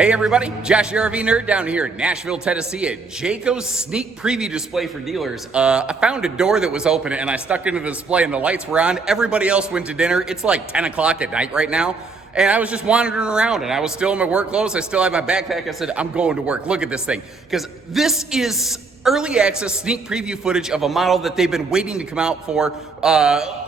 Hey everybody, Josh the RV Nerd down here in Nashville, Tennessee at Jayco's sneak preview display for dealers. I found a door that was open and I stuck into the display and the lights were on. Everybody else went to dinner. It's like 10 o'clock at night right now. And I was just wandering around and I was still in my work clothes. I still had my backpack. I said, I'm going to work. Look at this thing. Because this is early access sneak preview footage of a model that they've been waiting to come out for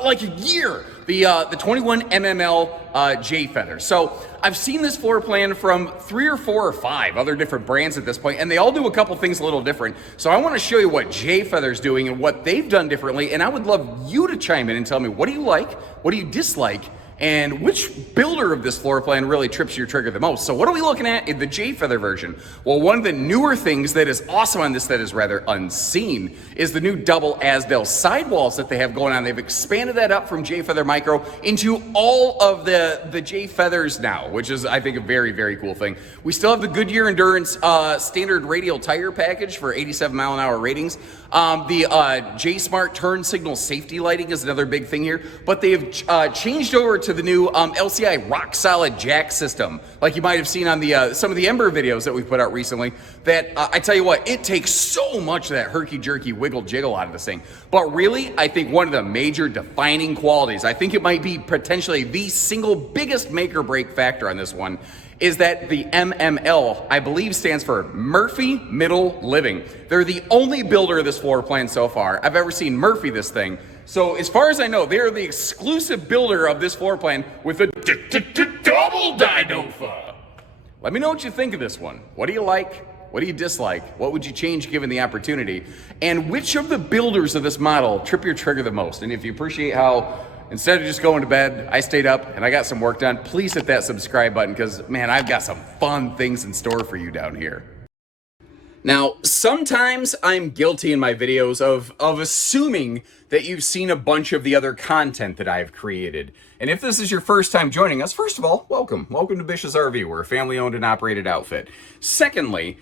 like a year. The 21 mml J Feather. So I've seen this floor plan from 3 or 4 or 5 other different brands at this point, and they all do a couple things a little different. So I want to show you what J Feather's doing and what they've done differently, and I would love you to chime in and tell me, what do you like, what do you dislike, and which builder of this floor plan really trips your trigger the most? So what are we looking at in the J Feather version? Well, one of the newer things that is awesome on this that is rather unseen is the new Double Azdel sidewalls that they have going on. They've expanded that up from J Feather Micro into all of the J Feathers now, which is, I think, a very, very cool thing. We still have the Goodyear Endurance standard radial tire package for 87-mile-an-hour ratings. The J Smart turn signal safety lighting is another big thing here, but they have changed over to the new LCI rock solid jack system, like you might have seen on the some of the Ember videos that we put out recently. That I tell you what, it takes so much of that herky jerky wiggle jiggle out of this thing. But really, I think one of the major defining qualities, I think it might be potentially the single biggest make or break factor on this one, is that the MML, I believe, stands for Murphy Middle Living. They're the only builder of this floor plan so far. I've ever seen Murphy this thing. So as far as I know, they are the exclusive builder of this floor plan with a double dynofa. Let me know what you think of this one. What do you like? What do you dislike? What would you change given the opportunity? And which of the builders of this model trip your trigger the most? And if you appreciate how instead of just going to bed, I stayed up and I got some work done, please hit that subscribe button because, man, I've got some fun things in store for you down here. Now, sometimes I'm guilty in my videos of assuming that you've seen a bunch of the other content that I've created. And if this is your first time joining us, first of all, welcome. Welcome to Bish's RV. We're a family-owned and operated outfit. Secondly,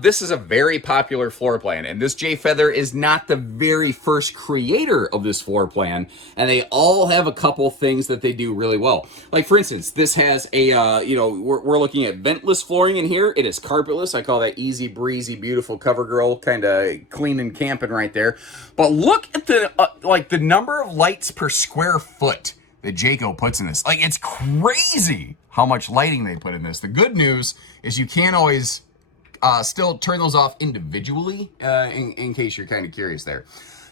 this is a very popular floor plan, and this J Feather is not the very first creator of this floor plan, and they all have a couple things that they do really well. Like, for instance, this has a, we're looking at ventless flooring in here. It is carpetless. I call that easy breezy, beautiful cover girl, kind of clean and camping right there. But look at the, the number of lights per square foot that Jayco puts in this. Like, it's crazy how much lighting they put in this. The good news is you can't always still turn those off individually, in case you're kind of curious there.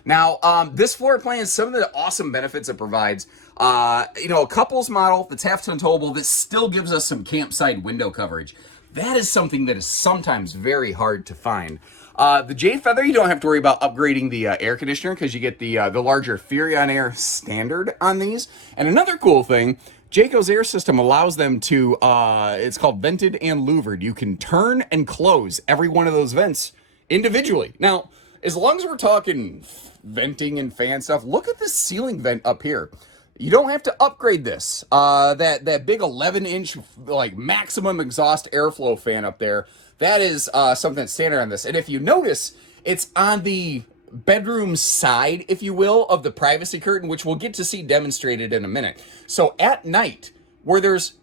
Now, this floor plan, some of the awesome benefits it provides, a couples model that's half-ton towable that still gives us some campsite window coverage. That is something that is sometimes very hard to find. The J Feather, you don't have to worry about upgrading the air conditioner because you get the larger Furrion Air standard on these. And another cool thing, Jayco's air system allows them to, it's called vented and louvered. You can turn and close every one of those vents individually. Now, as long as we're talking venting and fan stuff, look at this ceiling vent up here. You don't have to upgrade this. That big 11-inch like maximum exhaust airflow fan up there, that is something that's standard on this. And if you notice, it's on the bedroom side, if you will, of the privacy curtain, which we'll get to see demonstrated in a minute. So at night, where there's,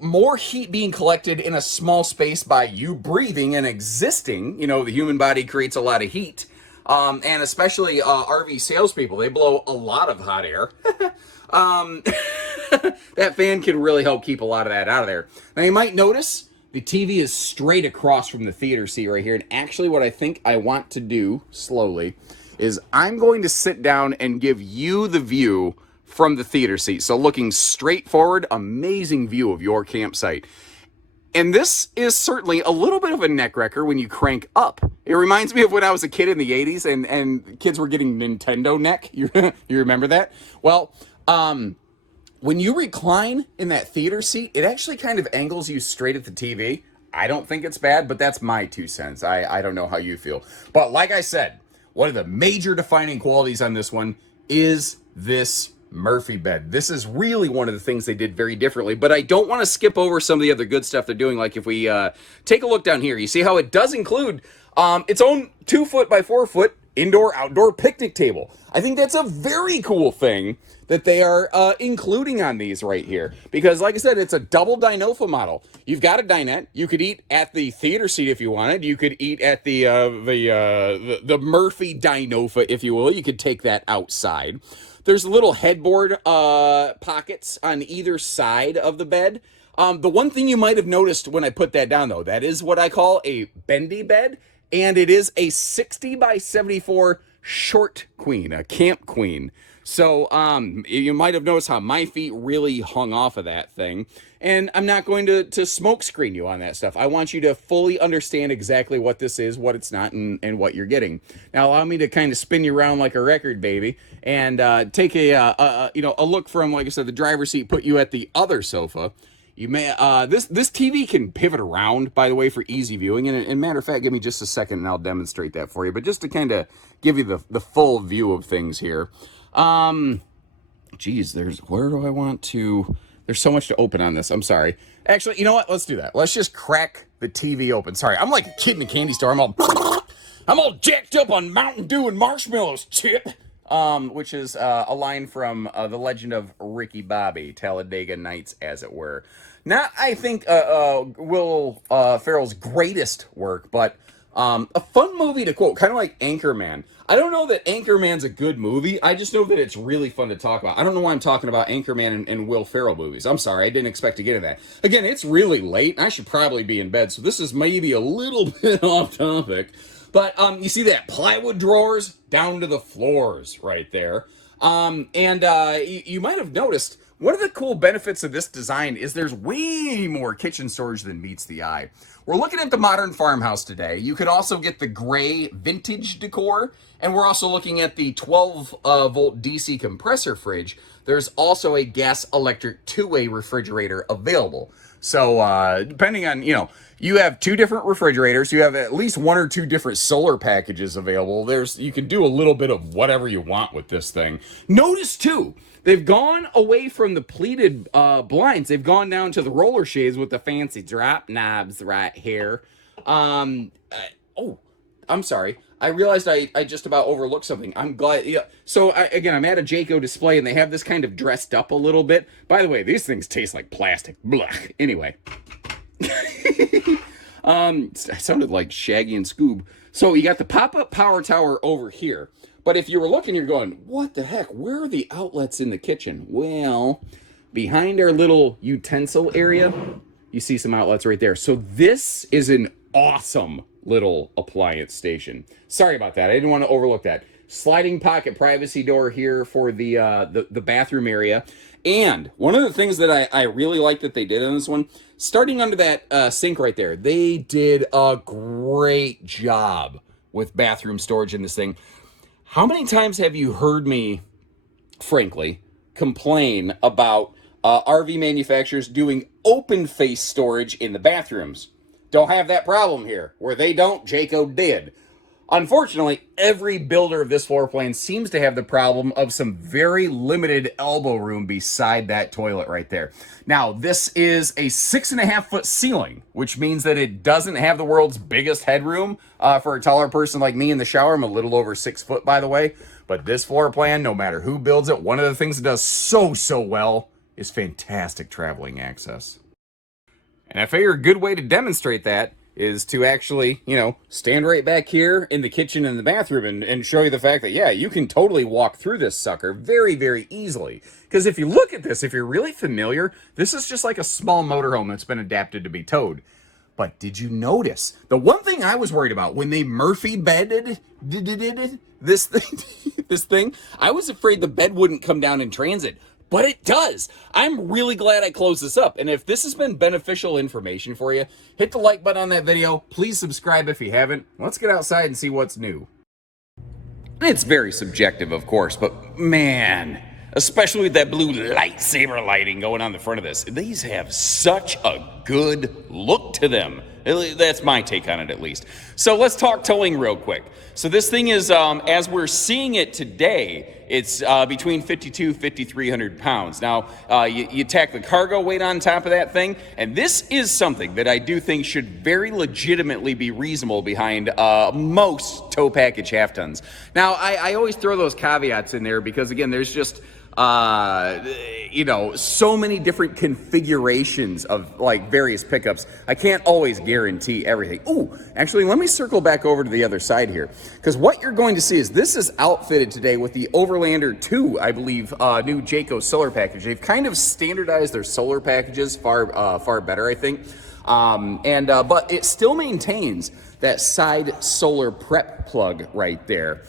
more heat being collected in a small space by you breathing and existing, the human body creates a lot of heat. And especially RV salespeople, they blow a lot of hot air. That fan can really help keep a lot of that out of there. Now you might notice the TV is straight across from the theater seat right here. And actually what I think I want to do slowly is I'm going to sit down and give you the view from the theater seat. So looking straight forward, amazing view of your campsite. And this is certainly a little bit of a neck wrecker when you crank up. It reminds me of when I was a kid in the 80s and kids were getting Nintendo neck. You remember that? Well, when you recline in that theater seat, it actually kind of angles you straight at the TV. I don't think it's bad, but that's my 2 cents. I don't know how you feel. But like I said, one of the major defining qualities on this one is this Murphy bed. This is really one of the things they did very differently, but I don't want to skip over some of the other good stuff they're doing. Like if we take a look down here, you see how it does include its own 2 foot by 4 foot indoor-outdoor picnic table. I think that's a very cool thing that they are including on these right here. Because, like I said, it's a double Dinofa model. You've got a dinette. You could eat at the theater seat if you wanted. You could eat at the Murphy Dinofa, if you will. You could take that outside. There's little headboard pockets on either side of the bed. The one thing you might have noticed when I put that down, though, that is what I call a bendy bed. And it is a 60 by 74 short queen, a camp queen. So you might have noticed how my feet really hung off of that thing. And I'm not going to smoke screen you on that stuff. I want you to fully understand exactly what this is, what it's not, and what you're getting. Now allow me to kind of spin you around like a record, baby, and take a look from, like I said, the driver's seat, put you at the other sofa. You may this TV can pivot around, by the way, for easy viewing. And matter of fact, give me just a second and I'll demonstrate that for you. But just to kind of give you the full view of things here. Geez, where do I want to? There's so much to open on this. I'm sorry. Actually, you know what? Let's do that. Let's just crack the TV open. Sorry, I'm like a kid in a candy store. I'm all jacked up on Mountain Dew and marshmallows, Chip. Which is a line from The Legend of Ricky Bobby, Talladega Nights, as it were. Not, I think, Will Ferrell's greatest work, but a fun movie to quote, kind of like Anchorman. I don't know that Anchorman's a good movie. I just know that it's really fun to talk about. I don't know why I'm talking about Anchorman and Will Ferrell movies. I'm sorry, I didn't expect to get into that. Again, it's really late. I should probably be in bed, so this is maybe a little bit off topic. But you see that plywood drawers down to the floors right there. You might have noticed one of the cool benefits of this design is there's way more kitchen storage than meets the eye. We're looking at the modern farmhouse today. You could also get the gray vintage decor, and we're also looking at the 12-volt DC compressor fridge. There's also a gas electric two-way refrigerator available. So depending on, you have two different refrigerators. You have at least one or two different solar packages available. You can do a little bit of whatever you want with this thing. Notice, too, they've gone away from the pleated blinds. They've gone down to the roller shades with the fancy drop knobs right here. I'm sorry. I realized I just about overlooked something. I'm glad. Yeah. So, again, I'm at a Jayco display, and they have this kind of dressed up a little bit. By the way, these things taste like plastic. Blech. Anyway. I sounded like Shaggy and Scoob. So, you got the pop-up power tower over here. But if you were looking, you're going, what the heck? Where are the outlets in the kitchen? Well, behind our little utensil area, you see some outlets right there. So, this is an awesome little appliance station. Sorry about that. I didn't want to overlook that. Sliding pocket privacy door here for the bathroom area. And one of the things that I really like that they did on this one, starting under that sink right there, they did a great job with bathroom storage in this thing. How many times have you heard me, frankly, complain about RV manufacturers doing open face storage in the bathrooms? Don't have that problem here. Where they don't, Jayco did. Unfortunately, every builder of this floor plan seems to have the problem of some very limited elbow room beside that toilet right there. Now, this is a 6.5-foot ceiling, which means that it doesn't have the world's biggest headroom for a taller person like me in the shower. I'm a little over 6 foot, by the way. But this floor plan, no matter who builds it, one of the things it does so well is fantastic traveling access. And I figure a good way to demonstrate that is to actually, stand right back here in the kitchen and the bathroom and show you the fact that, yeah, you can totally walk through this sucker very, very easily. Because if you look at this, if you're really familiar, this is just like a small motorhome that's been adapted to be towed. But did you notice? The one thing I was worried about when they Murphy bedded this thing, I was afraid the bed wouldn't come down in transit. But it does. I'm really glad I closed this up. And if this has been beneficial information for you, hit the like button on that video. Please subscribe if you haven't. Let's get outside and see what's new. It's very subjective, of course, but man, especially with that blue lightsaber lighting going on the front of this, these have such a good look to them. That's my take on it, at least. So let's talk towing real quick. So this thing is, as we're seeing it today, it's between 5,300 pounds. Now, you tack the cargo weight on top of that thing, and this is something that I do think should very legitimately be reasonable behind most tow package half tons. Now, I always throw those caveats in there because, again, there's just so many different configurations of like various pickups. I can't always guarantee everything. Ooh, actually, let me circle back over to the other side here, because what you're going to see is this is outfitted today with the Overlander 2, I believe, new Jayco solar package. They've kind of standardized their solar packages far better, I think. But it still maintains that side solar prep plug right there.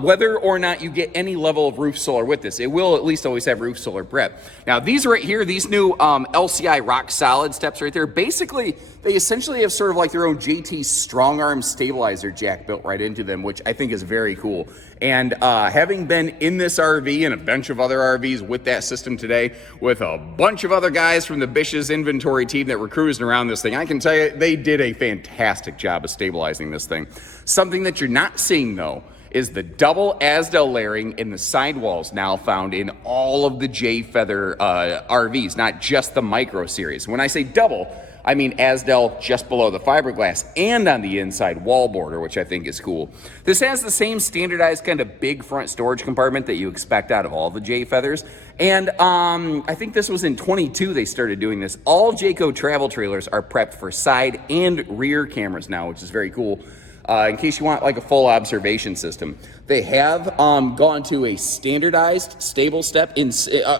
Whether or not you get any level of roof solar with this, it will at least always have roof solar prep. Now, these right here, these new LCI rock solid steps right there, basically, they essentially have sort of like their own JT strong arm stabilizer jack built right into them, which I think is very cool. And having been in this RV and a bunch of other RVs with that system today, with a bunch of other guys from the Bish's inventory team that were cruising around this thing, I can tell you they did a fantastic job of stabilizing this thing. Something that you're not seeing, though, is the double Azdel layering in the sidewalls now found in all of the J Feather RVs, not just the Micro series. When I say double, I mean Azdel just below the fiberglass and on the inside wall border, which I think is cool. This has the same standardized kind of big front storage compartment that you expect out of all the J Feathers. And I think this was in 22 they started doing this. All Jayco travel trailers are prepped for side and rear cameras now, which is very cool. In case you want like a full observation system. They have gone to a standardized stable step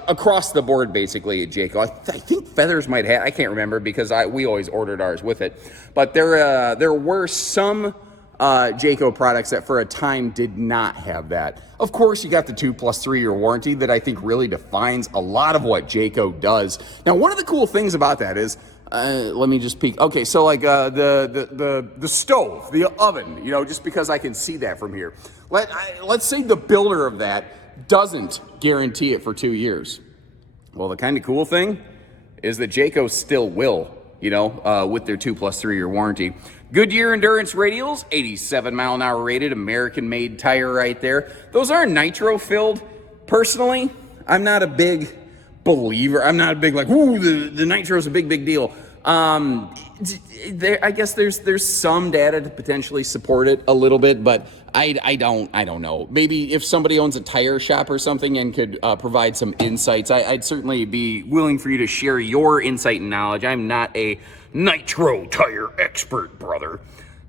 across the board basically at Jayco. I think Feathers might have, I can't remember because we always ordered ours with it. But there were some Jayco products that for a time did not have that. Of course, you got the 2+3 year warranty that I think really defines a lot of what Jayco does. Now, one of the cool things about that is, let me just peek. Okay, so like the stove, the oven, just because I can see that from here. Let's say the builder of that doesn't guarantee it for 2 years. Well, the kind of cool thing is that Jayco still will, with their 2+3 year warranty. Goodyear Endurance radials, 87 mile an hour rated, American made tire right there. Those are nitro filled. Personally, I'm not a big believer. I'm not a big like, ooh, the nitro is a big deal. I guess there's some data to potentially support it a little bit, but I don't know. Maybe if somebody owns a tire shop or something and could provide some insights, I'd certainly be willing for you to share your insight and knowledge. I'm not a nitro tire expert, brother.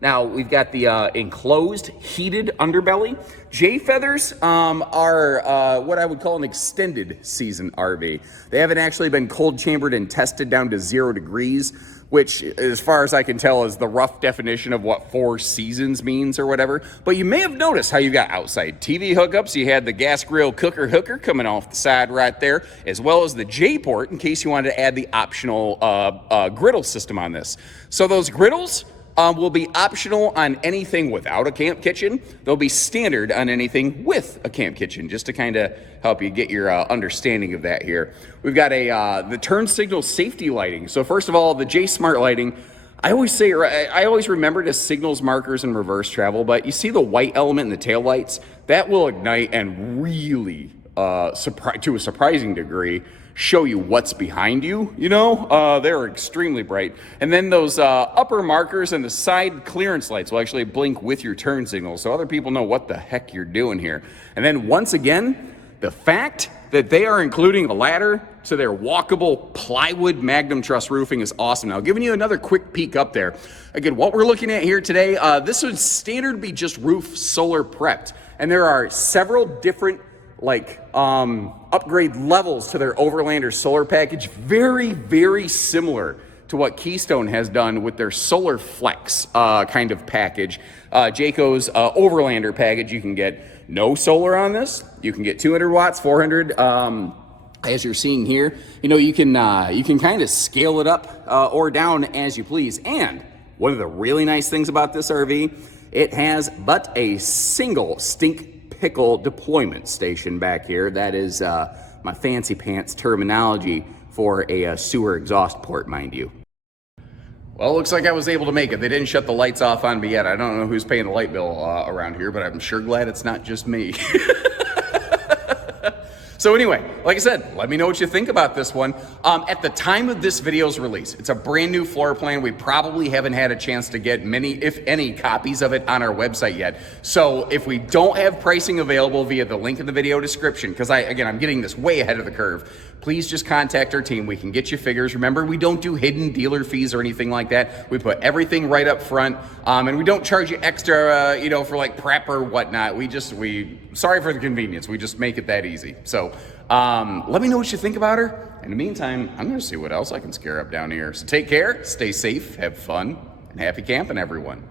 Now, we've got the enclosed heated underbelly. J Feathers are what I would call an extended season RV. They haven't actually been cold chambered and tested down to 0 degrees, which, as far as I can tell, is the rough definition of what 4 seasons means or whatever. But you may have noticed how you got outside TV hookups. You had the gas grill cooker hooker coming off the side right there, as well as the J-port in case you wanted to add the optional griddle system on this. So those griddles will be optional on anything without a camp kitchen. They'll be standard on anything with a camp kitchen, just to kind of help you get your understanding of that here. We've got the turn signal safety lighting. So first of all, the J Smart lighting, I always remember it as signals, markers, and reverse travel, but you see the white element in the taillights? That will ignite and really, to a surprising degree, show you what's behind you, they're extremely bright. And then those upper markers and the side clearance lights will actually blink with your turn signal, so other people know what the heck you're doing here. And then once again, the fact that they are including a ladder to their walkable plywood Magnum Truss roofing is awesome. Now, giving you another quick peek up there. Again, what we're looking at here today, this would standard be just roof solar prepped. And there are several different upgrade levels to their Overlander solar package, very similar to what Keystone has done with their Solar Flex kind of package. Jayco's Overlander package, you can get no solar on this. You can get 200 watts, 400. As you're seeing here, you can kind of scale it up or down as you please. And one of the really nice things about this RV, it has but a single stink pickle deployment station back here. That is my fancy pants terminology for a sewer exhaust port, mind you. Well, it looks like I was able to make it. They didn't shut the lights off on me yet. I don't know who's paying the light bill around here, but I'm sure glad it's not just me. So anyway, like I said, let me know what you think about this one. At the time of this video's release, it's a brand new floor plan. We probably haven't had a chance to get many, if any, copies of it on our website yet. So if we don't have pricing available via the link in the video description, because I'm getting this way ahead of the curve, please just contact our team. We can get you figures. Remember, we don't do hidden dealer fees or anything like that. We put everything right up front, and we don't charge you extra, for like prep or whatnot. Sorry for the convenience. We just make it that easy. So let me know what you think about her. In the meantime, I'm going to see what else I can scare up down here. So take care, stay safe, have fun, and happy camping, everyone.